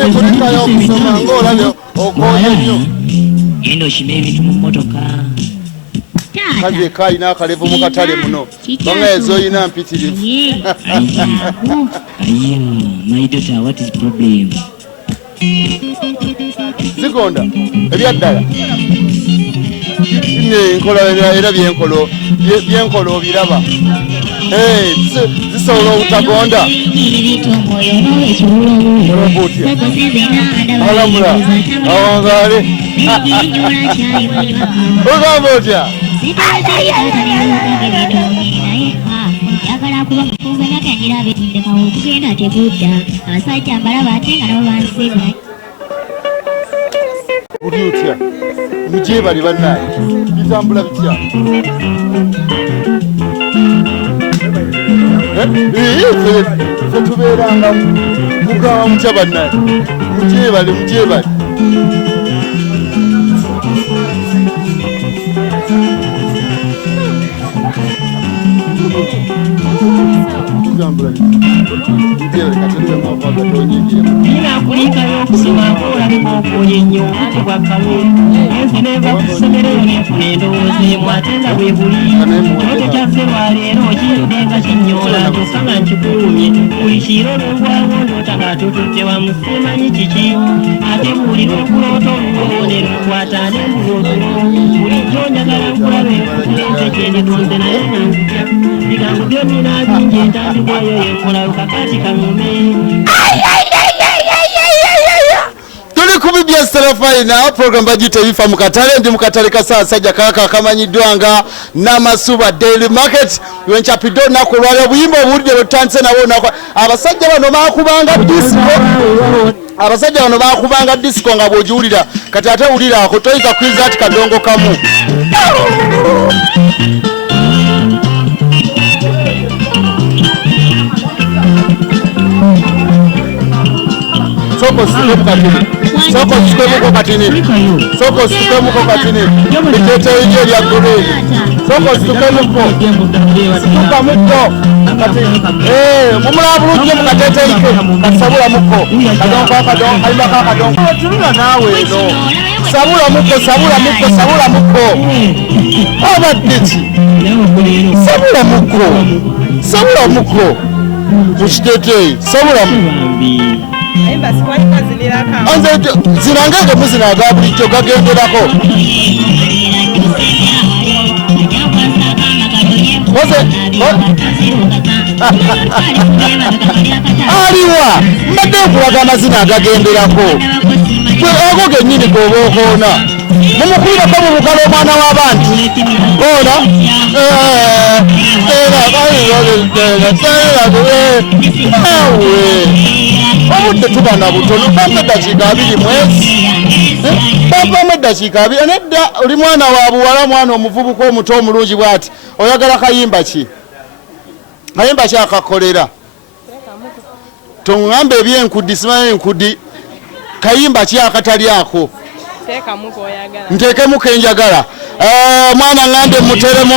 Wabanye kulikayo okusoma ng'olabyo okooye nnyo. Genda oshime ebintu mu mmotoka. Kaje kayina akalevu mu katale muno. Banga ezo oyina mpitirivu. My daughter, what is problem? Zigonda ebyaddala nkola era byenkolo obiraba zisobola obutagonda alambula awangaale ogamba otya Uliutya mujebali bannaye bitambula bitya fe tubeeranga mugamba mutya bannaye mujebali Nina kulika y'okusoma olabika okuoya ennyo ate bwakkalu ensi neva ku ssomero nefuna endowooza emu ate nga bwe buli kyoto kyazze lwaleero kiyinze nga kinyoola kyokka nga nkikuumye buli kiro lwogwawo ndoota nga tutudde wamu simanyi kiki ate buulira okuloota oluwo ne lukwata n'ebulootulo bulijjo njagala nkulabe nkuleete kyenditonze naye nankutya bigambo byo nina bingi entandikwayo yenkola lukakati kanume. Tuli kubibya Serafina program bajite bifa mukatale ndi mukatale kasa sajja kaka kamanyiddwa nga Namasuba Daily Market wenchapido nakolwala buyimbo bulide lutanse nawo nako abasajja bano bakubanga disco nga bojuulira kati ate ulira akotoyika kwiza ati kadongo kamu Soko sikemuko katini Ikete ije ya gure Soko sikemuko Suka muko Mumula buluje mukatete ike Kasabula muko Kadongo Tulina nawe no Sabula muko Abaditi Sabula muko Mushitete Sabula muko Anze zinangenge muzinaga bulijjo gagenderako aliwa mbadde okulaga amazina agagenderako ago gennyini goba okoona mumukwirako mu bukalo omwana w'abantu koona obudde tubana butono bamwe eddakiika 2 mwezi bavamu eddakiika 2 nedda oli mwana wa buwala mwana omuvubuka omuto omulungi bw'ati oyagala kayimba ki akakolera toŋŋamba ebyenkudi simanyi enkudi kayimba ki akatali ako nteekemu kenjagala mwana ŋŋambe muteremu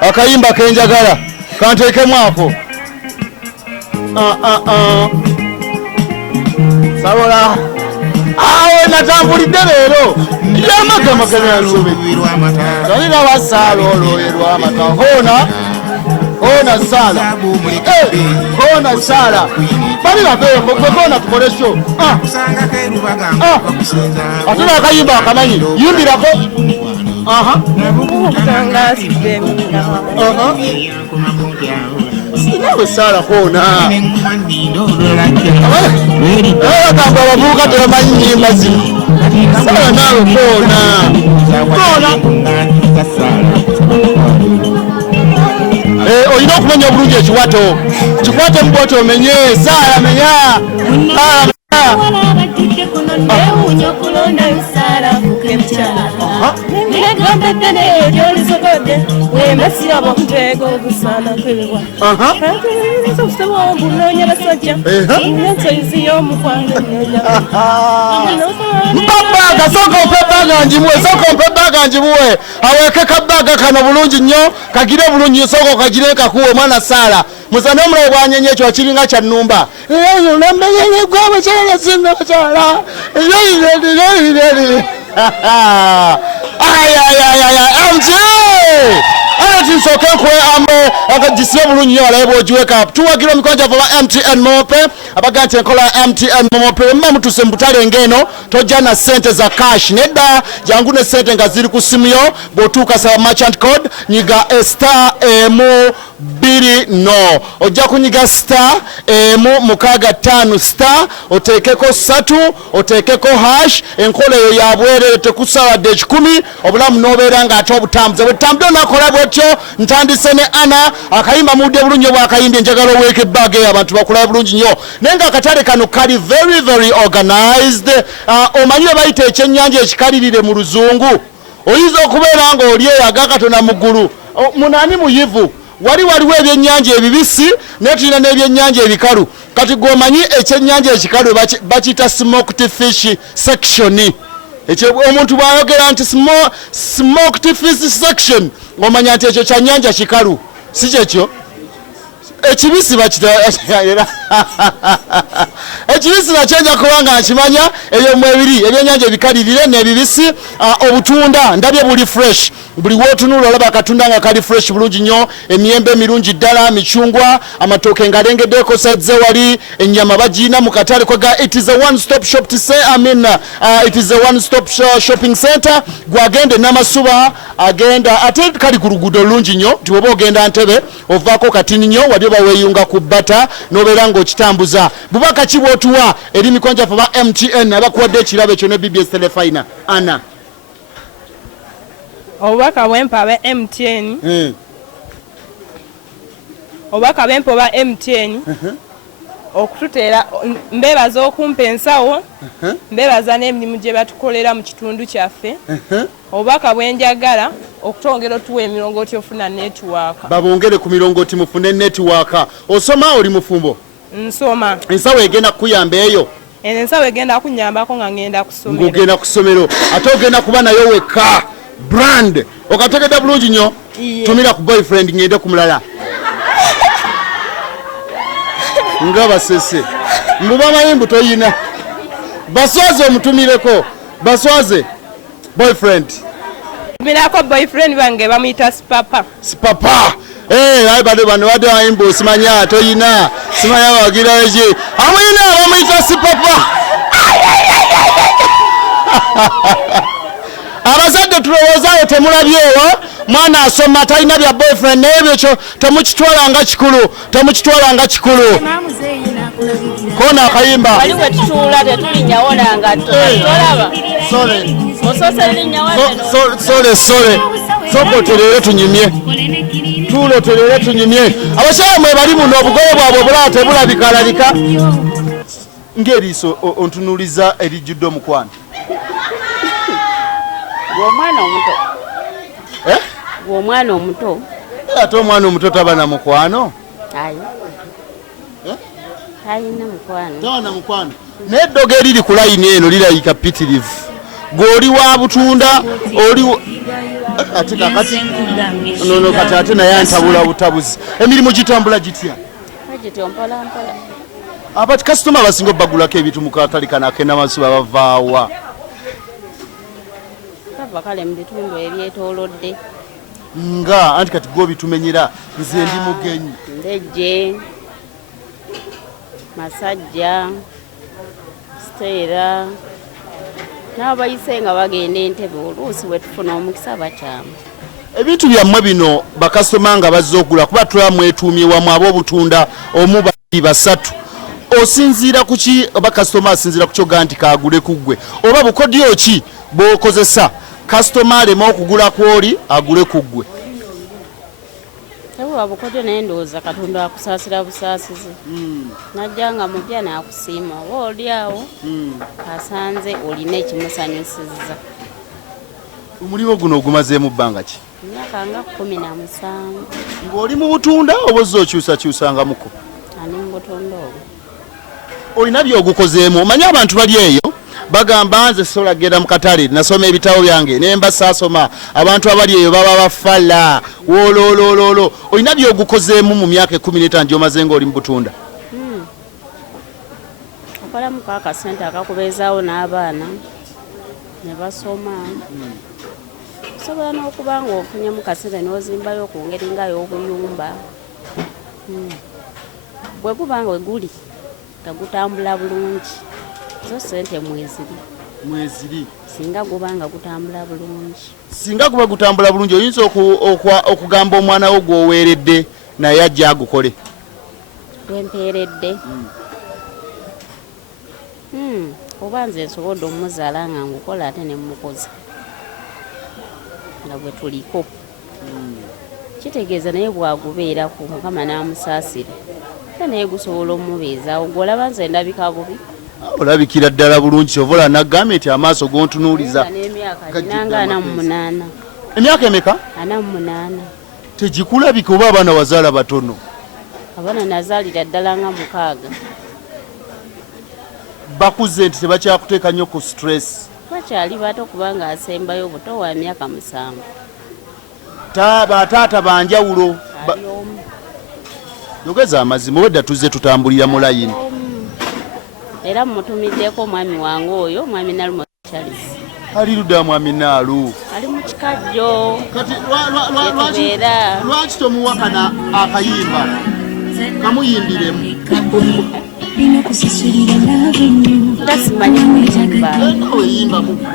akayimba kenjagala kanteekemu ako Sabola awe natambulidde leero yamagamaganyansobe talina wasaala olwoyerwa amata hoona saala hoona saala balirabeeko gwekoona tukole sho ate nakayimba akamanyi yimbirako nawe saala hoona agamba abavubuka tebamanyi nnyimba zino saala naawe hoona olina okumenya obulungi ekiwato kikwate mubwoti omenye saala menya Baba mtego gusana kwebwa. Nzo kusaba mbunonya basajja. Nzo iziyo mukwano nyonya. Mpabaga soko mpebaga njimuwe soko mpebaga njimuwe aweke kabaga kano bulungi nnyo kagire bulungi soko kagire kakuwe mwana Sala musane omulawo bwanyenye ekyo akiringa kya nnumba lembeyenye gwawe kyala singa kyala Soke kwe ambe akajisiye bulungi nyo alaye bojiweka tuwagiro mikwanja vuba MTN Momope abagante nkola MTN Momope mma mutuse mbutale ngeno toja na sente za cash nedda jangu ne sente nga ziri ku simu yo botuka sa merchant code nyiga star mu biri no ojja kunyiga star mu mukaga 5 star otekeko 3 otekeko hash enkola yo yabwere tekusala de 10 obulamu nobeera nga ate obutambuze bwetambuze nakola bwetyo ntandise ne ana akayimba mudde bulungi bwakayimbye njagala oweeke bag abantu bakulaba bulungi nnyo naye nga akatale kano kali very organized omanyire bayita ekyennyanja ekikalirire mu luzungu oyinza okubeera nga oli eyaga Katonda mu ggulu munani muyivu waliwo ebyennyanja ebibisi naye tulina n'ebyennyanja ebikalu kati gwomanyi ekyennyanja ekikalu bakiyita smoked fish section omuntu bwayogera nti smoked fish section ng'omanya nti ekyo kyannyanja kikalu si kyekyo ekibisi bakita ekibisi nakyenja kubanga nkimanya ebyomwe ebiri ebyennyanja ebikalirire n'ebibisi obutunda ndabye buli fresh buli wotunula olaba akatunda nga kali fresh bulungi nnyo emiyembe mirungi ddala micungwa amatooke ngalengeddeko sadze wali ennyama bagiina mu katale kwega it is a one stop shop to say it is a one stop shopping center gwagende n'amasuba agenda ate kali ku luguudo lulungi nnyo nti oba ogenda Ntebe ovaako katini nnyo wali oba weeyunga ku bbata n'obeera ng'okitambuza bubaka ki bw'otuwa eri mikonjaffe ba MTN abakuwadde ekirabo ekyo ne BBS Telefaina Ana obubaka bwempa ba MTN obubaka bwempa ba MTN okututeera mbebaza okumpa ensawo mbebaza n'emirimu gye batukolera mu kitundu kyaffe obubaka bwenjagala okutongera otuwa emirongooti ofuna netiwaaka babongere ku mirongooti mufune netiwaaka osoma oli mufumbo nsoma ensawo egenda kukuyamba eyo ensawo egenda kunyambako nga ngenda kusomero ng'ogenda ku ssomero ate ogenda kuba nayo wekka brand okategedde bulungi nnyo tumira ku boyfriend ngende ku mulala nga basese mbuba mayimbu toyina baswaze omutumireko baswaze boyfriend tumirako boyfriend bange bamuyita sipapa ayi bano wadde mayimbu simanya toyina simanya wagira eki amuyina bamuyita sipapa abazadde tulowoozaayo temulabyewo mwana asoma talina bya boyfriend naye byekyo temukitwala nga kikulu kona akayimba wali we tutuula tetulinyawo nanga tolaba sole soka oterere tunyumye tuulo oterere tunyumye abakyala mwe bali muno obugoye bwabwe obulaba tebulabikalabika ng'eriiso ontunuuliza erijjudde omukwano gw'omwana omuto gw'omwana omuto ate omwana omuto taba na mukwano talina mukwano taba na mukwano naye eddogo eriri ku layini eno lirayika pitirivu gw'oli wa butunda oli ate kakati nono kati ate naye antabula butabuzi emirimu gitambula gitya bagityo mpolampola abati kasitoma abasinga obbagulako ebintu mu katale kano ak'enamasuba bavaawa bava kale mu bitundu ebyetoolodde nga anti kati gwe bitumenyera nze ndi mugenyi ndejje masajja siteera n'abayise nga bagenda Entebbe oluusi bwe tufuna omukisa bakyama ebintu byammwe bino bakasitoma nga bazze okugula kuba tulaba mwetuumye wamu ab'obutunda omu babiri basatu osinziira ku ki oba kasitoma asinziira ku kyoga nti kaagule ku ggwe oba bukodyo ki bw'okozesa kasitoma alema okugula kw'oli agule ku ggwe tebuba bukodyo naye ndowooza Katonda akusaasira busaasizi najja nga mupya n'akusiima oba oli awo asanze olina ekimusanyusizza Omulimu guno ogumazeemu bbanga ki? Emyaka nga 17. Ng'oli mu butunda oba ozze okyusakyusangamuko? Ani mu butunda obwo. Olina by'ogukozeemu. Omanyi abantu bali eyo bagamba nze solagenda mu katale nasoma ebitabo byange ne mbasaasoma abantu abali eyo baba bafala wololololo. Olina by'ogukozeemu mu myaka 15 gy'omaze ng'oli mu butunda? Okolamu akasente akakubeezaawo n'abaana ne basoma. Osobola n'okuba ng'ofunyemu kasente n'ozimbayo ku ngeri nga y'obuyumba. Bwe guba nga weguli nga gutambula bulungi zo sente Mweziri. singa guba nga gutambula bulungi. Singa guba gutambula bulungi oyinza okugamba omwana wo gw'oweeredde naye ajja agukole. Gwempeeredde. Oba nze nsobodde omuzaala nga ngukola ate ne mukozi nga bwe tuliko. Kitegeeza naye bwagubeerako Mukama n'amusaasira ate naye gusobola omubeezaawo. Gw'olaba nze ndabika bubi Olabikira ddala bulungi kyova nagambye nti amaaso gontunuuliza. n'emyaka ginanga 48. Emyaka emeka? 48. Tegikulabika oba abaana wazaala batono? Abaana nazaalira ddala nga 6. Bakuze nti tebakyakuteeka nnyo ku stress. Bakyali bato kubanga asembayo buto wa myaka 7. Bataata banjawulo. Ali omu. Yogeza amazima wedda tuzze tutambulira mu layini. Era mmutumiddeko mwami wange oyo mwami Nalumo Charles. Ali ludda mwami Naalu. Ali mu kikajjo. Kati Beera. lwaki tomuwakana akayimba kamuyimbiremu? Tasimanyi kuyimba. Nawe yimba mukko.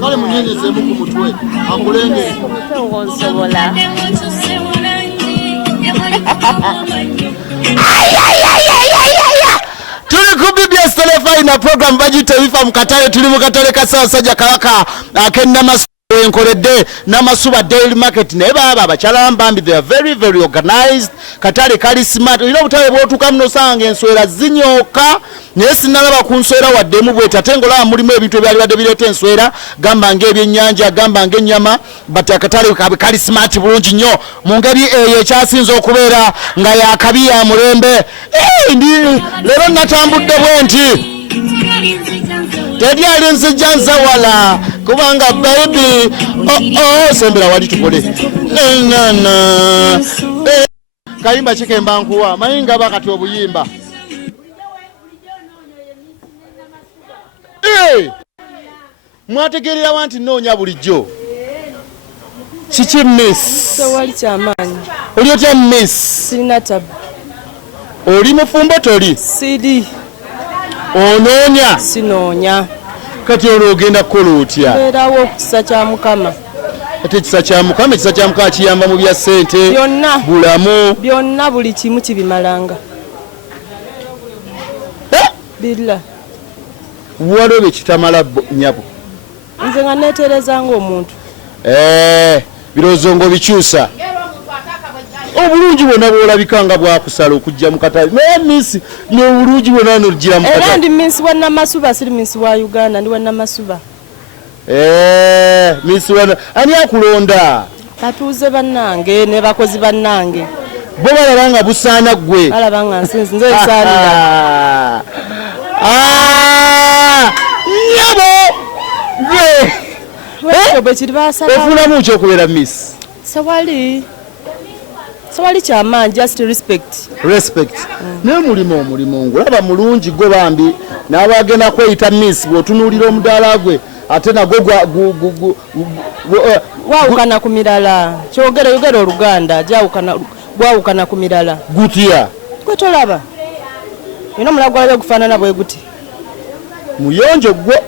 Kale munyenyezeemu ku mutwe akulengere. Ku mutwe ogwo nsobola. Tuli ku BBS Telefine program Bagita Taifa mu katale. Tuli mu katale ka Ssaabasajja Kabaka ak'Ennamasu enkoledde Namasuba Daily Market naye baba abakyala mbambi they are very very organized. Katale kali smart. Olina obutale bw'otuuka muno osanga enswera zinyooka naye sinnalaba ku nswera waddemu bweti ate ng'olaba mulimu ebintu ebyalibadde bireeta enswera gamba ng'ebyennyanja gamba ng'ennyama but akatale kali smart bulungi nnyo mu ngeri eyo ekyasinza okubeera nga yakabi ya mulembe. Leero natambudde bwe nti teri ali nzijja nzawala kubanga baby sembera wali tukole kayimba kikemba nkuwa mayinga bakati obuyimba mwategerera nti noonya bulijjo kiki miss Tewali kyamaanyi. oli otya miss? Sirina tabu. Oli mufumbo toli? Siri. Onoonya? Sinoonya. Kati olwo ogenda kukola otya? Mbeerawo okukisa kya Mukama. Ate ekisa kya Mukama, ekisa kya Mukama kiyamba mu bya ssente, byonna bulamu, byonna buli kimu kibimalanga. Billa. waliwo kitamala nyabo. Nze nga neetereza ng'omuntu. Birowoozo ng'obikyusa. Obulungi bwonna bw'olabika nga bwakusala okujja mu katale. Naye minsi n'obulungi bwonna n'ogira mu katale. Era ndi minsi wa Namasuba, siri minsi wa Uganda, ndi wa Namasuba. Minsi wa ani akulonda? Batuuze bannange ne bakozi bannange. Bo balaba nga busaana ggwe. Balaba nga nze nsaanira. Nyabo! Gwe! Bwe kiri basala. Ofunamu ki okubeera miss? Sewali kyamaanyi, just respect. Respect. Naye omulimu ngulaba mulungi gwe bambi n'abagenda kweyita miss bw'otunuulira omudaala gwe ate nagwo gwawukana ku mirala. Yogera Oluganda gwawukana ku mirala. Gutya? Gwe tolaba. Olina omulago gwalabye gufaanana bwe guti. Muyonjo gwe.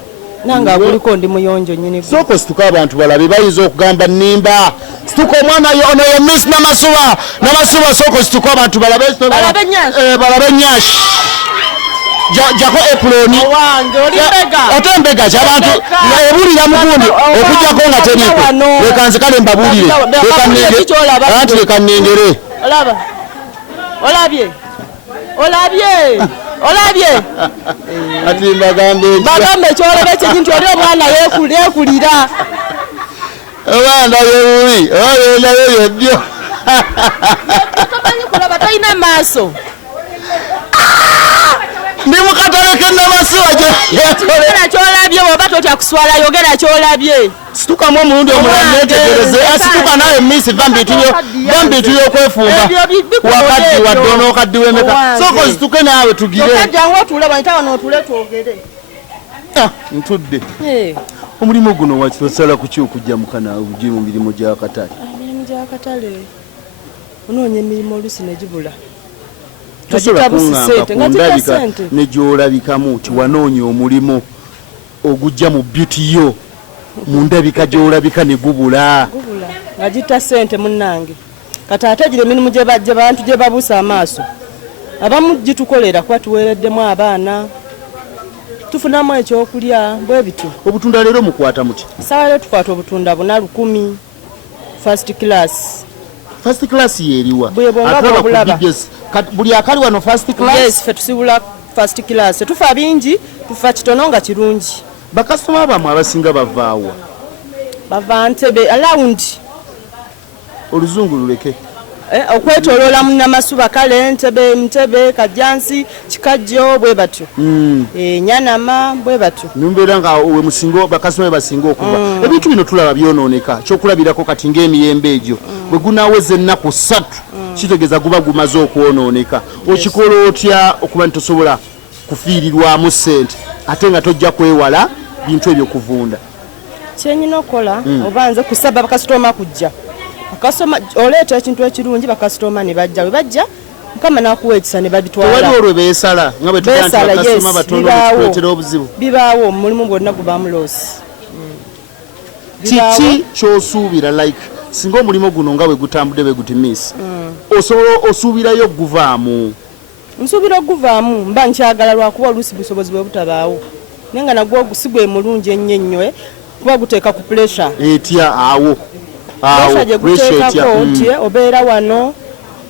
Nange aguliko ndi muyonjo nnyini. Sooka osituka abantu balabe bayinza okugamba nnimba. Situka omwana ono ye miss Namasuba. Namasuba sooka osituka abantu balabe. Balabe nnyashi. Balabe nnyashi. Jako epuloni. Owange oli mbega. Ate mbega ky'abantu ebulira mugundi okujjako nga teriiko. Leka nze kale mbabuulire. Leka nnengere. Olaba. Olabye. olabye ati bagambe kyolebe kintu oli omwana yekulira abaana bebubi oyenayo yebyo tomanyi kulaba talina maaso ndi mukatale k'ennamasuwa yogera kyolabye oba totya kuswala yogera kyolabye situkamu omulundi omulala netegereze asituka naye miisi bambitu yokwefumba wakaddi wadde onookaddi wemeka soko zituke naawe tugire jangu otuule banitawa nootule twogere ntudde omulimu guno wakitosala kuki okujja mukana ogi mu mirimu gy'akatale emirimu gy'akatale onoonya emirimu oluusi ne gibula tosobola kuŋŋamba ku ndabika ne gy'olabikamu ti wanoonya omulimu ogujja mu byuti yo mu ndabika gy'olabika ne gubula nga gitta ssente munnange kati ate gire emirimu bantu gye babuusa amaaso abamu gitukolera kuba tuweereddemu abaana tufunamu ekyokulya bwe bityo obutunda leero mukwata muti sawa leero tukwata obutunda 410 first class yeeriwa buli akali wano first class yes fe tusibula first class tufa bingi tufa kitono nga kirungi bakasitoma bamwe abasinga bavaawa bava Ntebe around oluzungu luleke okwetoloola munnamasuba kale Ntebe Kajansi Kikajjo bwe batyo Nyanama bwe batyo numbeera nga we musingo bakasitoma basinga okuba ebintu bino tulaba byonooneka kyokulabirako kati ng'emiyembe egyo bwe gunaaweza ennaku 3 kitegeeza guba gumaze okwonooneka okikola otya okuba ntosobola kufiirirwamu ssente ate nga tojja kwewala bintu ebyo kuvunda kyenyina okukola obanze kusaba bakasitoma kujja bakasitoma oleeta ekintu ekirungi bakasitoma ne bajja we bajja mukama nakuwa ekisa ne babitwala tewali olwe beesala nga bwe tugaa nti bakasitoma batono betuleetera obuzibu bibaawo omulimu gwonna gubaamu loosi kiki kyosuubira like singa omulimu guno nga bwe gutambudde bwe guti miss osobola osuubirayo guvaamu nsuubira okuvaamu mba nkyagala lwakuba oluusi busobozi bwe butabaawo naye nga nagwo ogusigwe mulungi ennyo ennyo kuba guteeka ku pressure etya awo gye guteekako nti obeera wano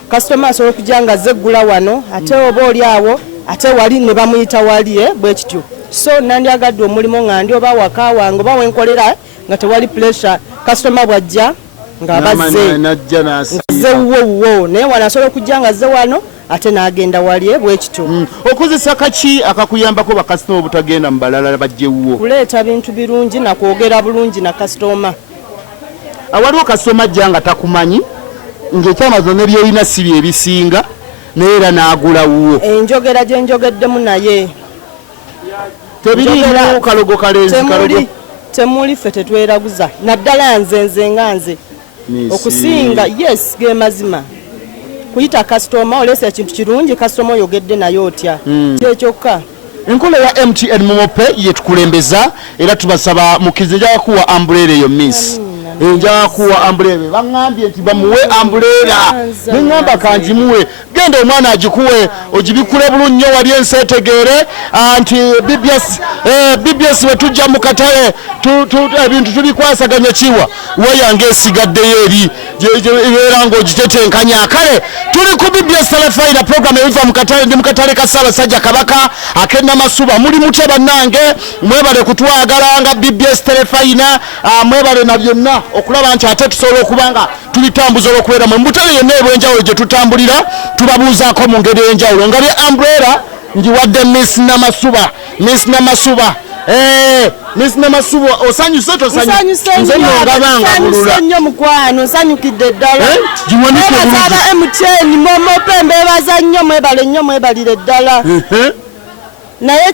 kasitoma asobola okujja nga zeggula wano ate oba oli awo ate wali ne bamuyita wali bwe kityo so nandyagadde omulimu nga ndi oba waka wange oba wenkolera nga tewali pressure kasitoma bwajja ng'abazze wuwo naye wano asobola okujja nga zze wano ate n'agenda wali bwe kityo okozesa kaki akakuyambako bakasitoma obutagenda mu balala bajjewuwo kuleeta bintu birungi nakwogera bulungi na kasitoma awaliwo kasitoma ajja nga takumanyi ng'ekyamazo ne byolina si bye ebisinga naye era n'agula wuwo enjogera gye njogeddemu naye tebirimu kalogo kalenzi kalogo temuli ffe tetweraguza naddala nze nga nze okusinga yes ge mazima kuyita kasitoma oleesa ekintu kirungi kasitoma oyogedde naye otya kyekyokka enkola ya MTN Momope yetukulembeza era tubasaba mukize njaga kuwa ambulera eyo miss njaga kuwa ambulera baŋŋambye nti bamuwe ambulera neŋŋamba kanjimuwe genda omwana agikuwe ogibikule bulungi nnyo wali ensi etegeere nti BBS we tujja mu katale ebintu tubikwasaganya kiwa weyange esigaddeyo eri ebeera ng'ogitetenkanya kale tuli ku BBS telefayina program ebiva mu katale ndi mu katale ka Ssaabasajja Kabaka ak'ennamasuba muli mutya bannange mwebale kutwagala nga BBS telefayina mwebale na byonna okulaba nti ate tusobola okuba nga tulitambuza olw'okubeera mu mbutale yonna ebwenjawulo gye tutambulira tubabuuzaako mu ngeri enjawulo nga bye umbrella ngiwadde Miss Namasuba Miss Namasuba osanyuse tosanyuse nze nongabanga bulula nnyo mukwano nsanyukidde ddala giwanike aba MTN Momope mbeebaza nnyo mwebalire ddala naye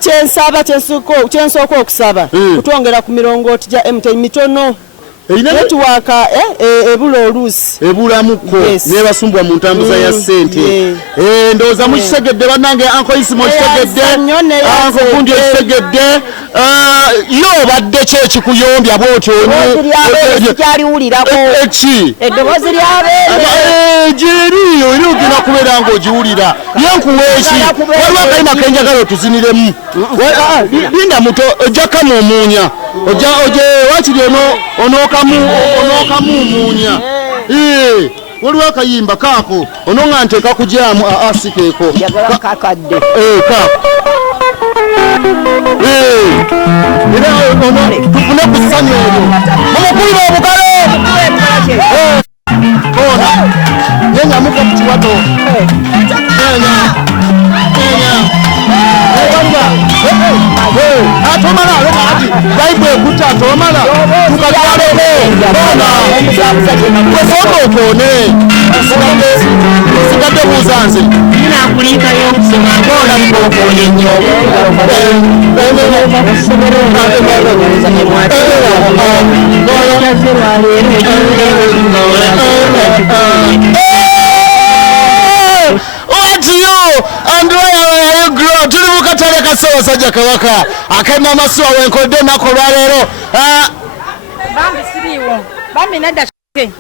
kyensooka okusaba kutwongera ku mirongooti gya MTN mitono netiwaaka ebula oluusi ebulamuko nebasumbwa mu ntambuza ya ssente ndowooza mukitegedde bannange anko isimo kitegedde anko gundi ekitegedde yo obadde ki ekikuyombya bwotyo eki eddoboozi lyabeere gyeriyo eri ogenda kubeera ng'ogiwulira yenkuwa eki waliwo akayima kenjagala otuziniremu linda muto ojjaka muumuunya wakiri onookamuumuunya waliwo akayimba kaako ono nga nteeka kujyamu asikeeko kakadde kaako tufune ku ssanyu eryo mumukulire obugalo bona yenyamuka mu kiwato atomala aloka ati bayibuli ekutte atomala tukalwaleko bona kwesooka okone sigadde buuza nze Nakulikayo okusoma ng'olabika okwoye nnyo tuli mu katale ka Ssaabasajja Kabaka akema amasuwa wenkodde ennaku olwaleero Bambi siriiwo. Bambi nedda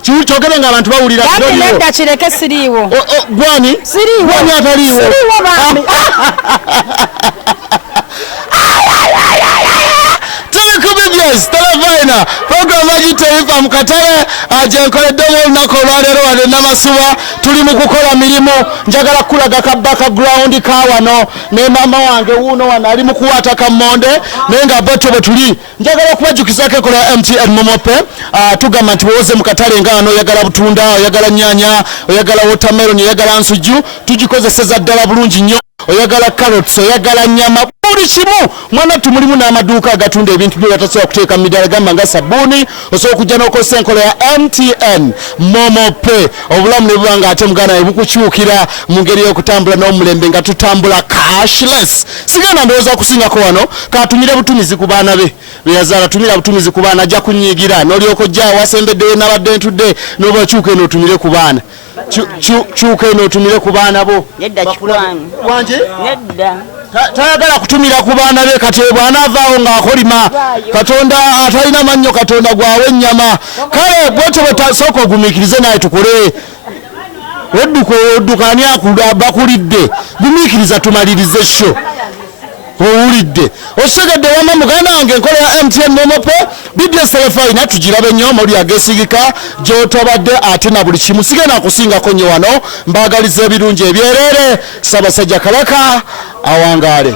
kyogere ng'abantu bawulira Bambi nedda kireke siriiwo. gwani Siriiwo. gwani ataliiwo Siriiwo bambi. Yes, Telefina program agiteifa mu katale ajenkoleddemu olunaku olwaleero wano Namasuba tuli mu kukola mirimu njagala kulaga ka background ka wano ne mama wange wuuno wano ali mu kuwaata kammonde naye nga boto bwe tuli njagala okubajjukizako ekola ya MTN Momope tugamba nti woze mu katale ng'ano oyagala butunda oyagala nnyaanya oyagala watermelon oyagala nsujju tugikozeseza ddala bulungi nnyo oyagala carrots oyagala nyama buli kimu mwana tumulimu n'amaduuka agatunda ebintu bye batasobola kuteeka mu midaala gamba nga sabbuuni osobola okujja n'okozesa enkola ya MTN Momope obulamu ne buba nga ate muganda we bukukyukira mu ngeri y'okutambula n'omulembe nga tutambula cashless sigenda ndowooza okusingako wano katumire butumizi ku baana be beyazaala tumira butumizi ku baana ajja kunyiigira n'olyoka ojjaawo wasembeddeyo nabadde ntudde n'oba kyuka eno otumire ku baana kyuka eno otumire ku baana bo Nedda kikwanu. wanje Nedda. tayagala kutumira ku baana be kati bwana avaawo ng'akolima katonda atalina mannyo katonda gwawe ennyama kale bwotyo bwetasooka ogumiikirize naye tukole odduka ani bakulidde gumiikiriza tumalirize sho owulidde osegedde wama muganda wange enkola ya MTN Momope BBS Telefina tugirabe nnyo muli agesigika gy'otobadde ate na buli kimu sigenda kusingako nnyo wano mbaagaliza ebirungi ebyerere Ssaabasajja Kabaka awangaale.